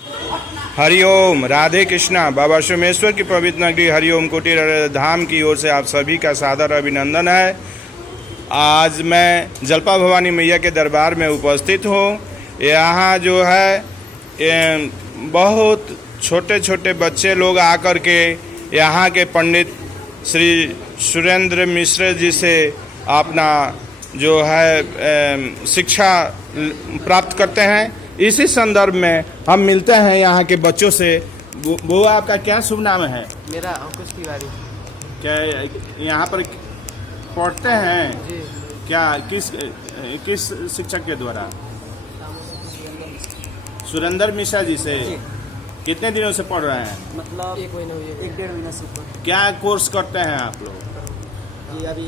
हरिओम, राधे कृष्णा। बाबा सोमेश्वर की पवित्र नगरी हरिओम कुटीर धाम की ओर से आप सभी का सादर अभिनंदन है। आज मैं जलपा भवानी मैया के दरबार में उपस्थित हूँ। यहाँ जो है बहुत छोटे छोटे बच्चे लोग आकर के यहाँ के पंडित श्री सुरेंद्र मिश्र जी से अपना जो है शिक्षा प्राप्त करते हैं। इसी संदर्भ में हम मिलते हैं यहाँ के बच्चों से। वो आपका क्या शुभ नाम है? मेरा अंकुश तिवारी। क्या यहाँ पर पढ़ते हैं जी। क्या किस शिक्षक के द्वारा? सुरेंद्र मिश्रा जी से। जी। कितने दिनों से पढ़ रहे हैं? मतलब 1 महीना हुई है, 1-1.5 महीना से ऊपर। क्या कोर्स करते हैं आप लोग? ये अभी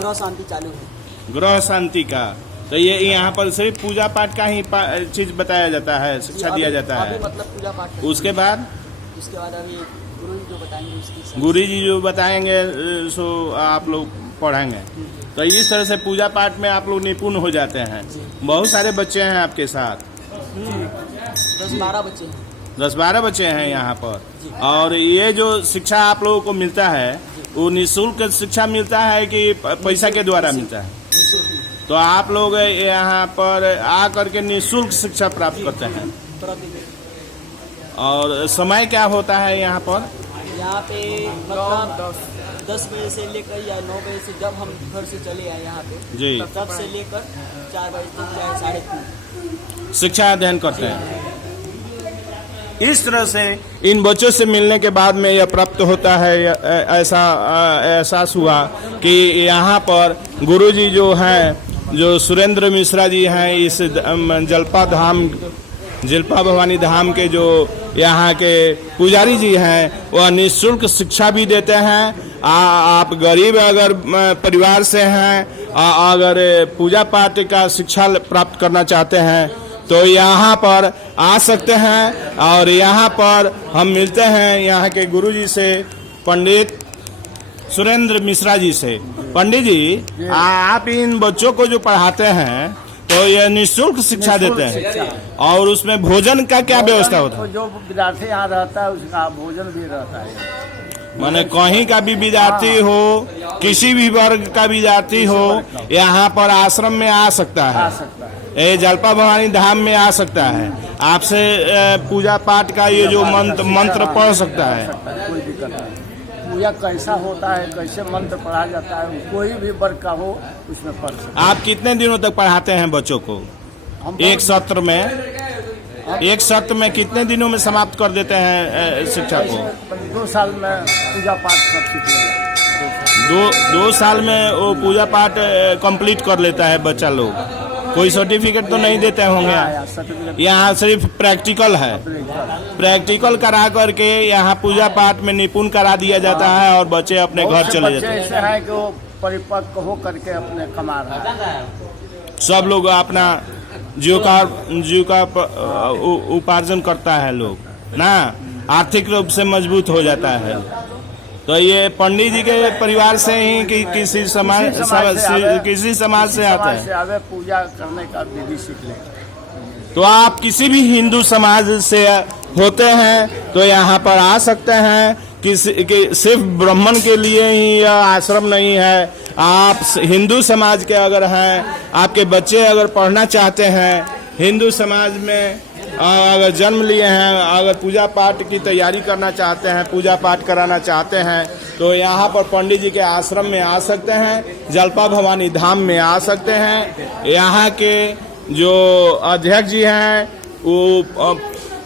गृह शांति चालू है। गृह शांति का। तो ये यहाँ पर सिर्फ पूजा पाठ का ही चीज बताया जाता है, शिक्षा दिया जाता है। मतलब पूजा पाठ। उसके बाद अभी गुरु जी जो बताएंगे उसकी। गुरु जी जो बताएंगे सो आप लोग पढ़ेंगे। तो इस तरह से पूजा पाठ में आप लोग निपुण हो जाते हैं। बहुत सारे बच्चे हैं आपके साथ? 10-12 बच्चे हैं। 10-12 बच्चे हैं यहाँ पर। और ये जो शिक्षा आप लोगों को मिलता है वो निःशुल्क शिक्षा मिलता है कि पैसा के द्वारा मिलता है? तो आप लोग यहाँ पर आकर के निःशुल्क शिक्षा प्राप्त करते हैं। और समय क्या होता है यहाँ पर? यहाँ पे मतलब 10 बजे से लेकर या 9 बजे से जब हम घर से चले आए यहाँ पे जी, तब से लेकर 4 बजे तक या 3:30 शिक्षा अध्ययन करते हैं। इस तरह से इन बच्चों से मिलने के बाद में यह प्राप्त होता है, ऐसा एहसास हुआ कि यहाँ पर गुरुजी जो हैं, जो सुरेंद्र मिश्रा जी हैं, इस जलपा भवानी धाम के जो यहाँ के पुजारी जी हैं, वह निःशुल्क शिक्षा भी देते हैं। आप गरीब अगर परिवार से हैं, अगर पूजा पाठ का शिक्षा प्राप्त करना चाहते हैं तो यहाँ पर आ सकते हैं। और यहाँ पर हम मिलते हैं यहाँ के गुरुजी से, पंडित सुरेंद्र मिश्रा जी से। पंडित जी, आप इन बच्चों को जो पढ़ाते हैं तो ये निःशुल्क शिक्षा देते हैं, और उसमें भोजन का क्या व्यवस्था होता है? जो विद्यार्थी यहाँ रहता है उसका भोजन भी रहता है। माने कहीं का भी विद्यार्थी हो, किसी भी वर्ग का विद्यार्थी हो, यहाँ पर आश्रम में आ सकता है, ये जलपा भवानी धाम में आ सकता है। आपसे पूजा पाठ का ये जो मंत्र पढ़ सकता है। कोई दिक्कत नहीं। पूजा कैसा होता है, कैसे मंत्र पढ़ा जाता है, कोई भी वर्ग का हो उसमें पढ़ सकता है। आप कितने दिनों तक पढ़ाते हैं बच्चों को? एक सत्र में कितने दिनों में समाप्त कर देते हैं शिक्षा को? 2 साल में पूजा पाठ सब सीख लेगा। 2 साल में वो पूजा पाठ कंप्लीट कर लेता है बच्चा लोग। कोई सर्टिफिकेट तो नहीं देते होंगे? यहाँ सिर्फ प्रैक्टिकल है। प्रैक्टिकल करा करके यहाँ पूजा पाठ में निपुण करा दिया जाता है और बच्चे अपने घर चले जाते हैं। ऐसे है कि वो परिपक्व हो करके अपने कमा रहा है। सब लोग अपना जीव का उपार्जन करता है लोग ना, आर्थिक रूप से मजबूत हो जाता है। तो ये पंडित जी के परिवार से ही कि किसी समाज से आता है? पूजा करने का विधि सीख ले। तो आप किसी भी हिंदू समाज से होते हैं तो यहाँ पर आ सकते हैं। सिर्फ ब्राह्मण के लिए ही यह आश्रम नहीं है। आप हिंदू समाज के अगर हैं, आपके बच्चे अगर पढ़ना चाहते हैं, हिंदू समाज में अगर जन्म लिए हैं, अगर पूजा पाठ की तैयारी करना चाहते हैं, पूजा पाठ कराना चाहते हैं, तो यहाँ पर पंडित जी के आश्रम में आ सकते हैं, जलपा भवानी धाम में आ सकते हैं। यहाँ के जो अध्यक्ष जी हैं वो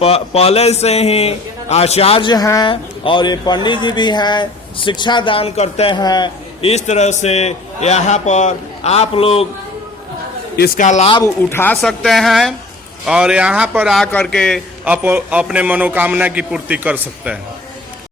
पहले से ही आचार्य हैं और ये पंडित जी भी हैं, शिक्षा दान करते हैं। इस तरह से यहाँ पर आप लोग इसका लाभ उठा सकते हैं और यहाँ पर आकर के अपने मनोकामना की पूर्ति कर सकते हैं।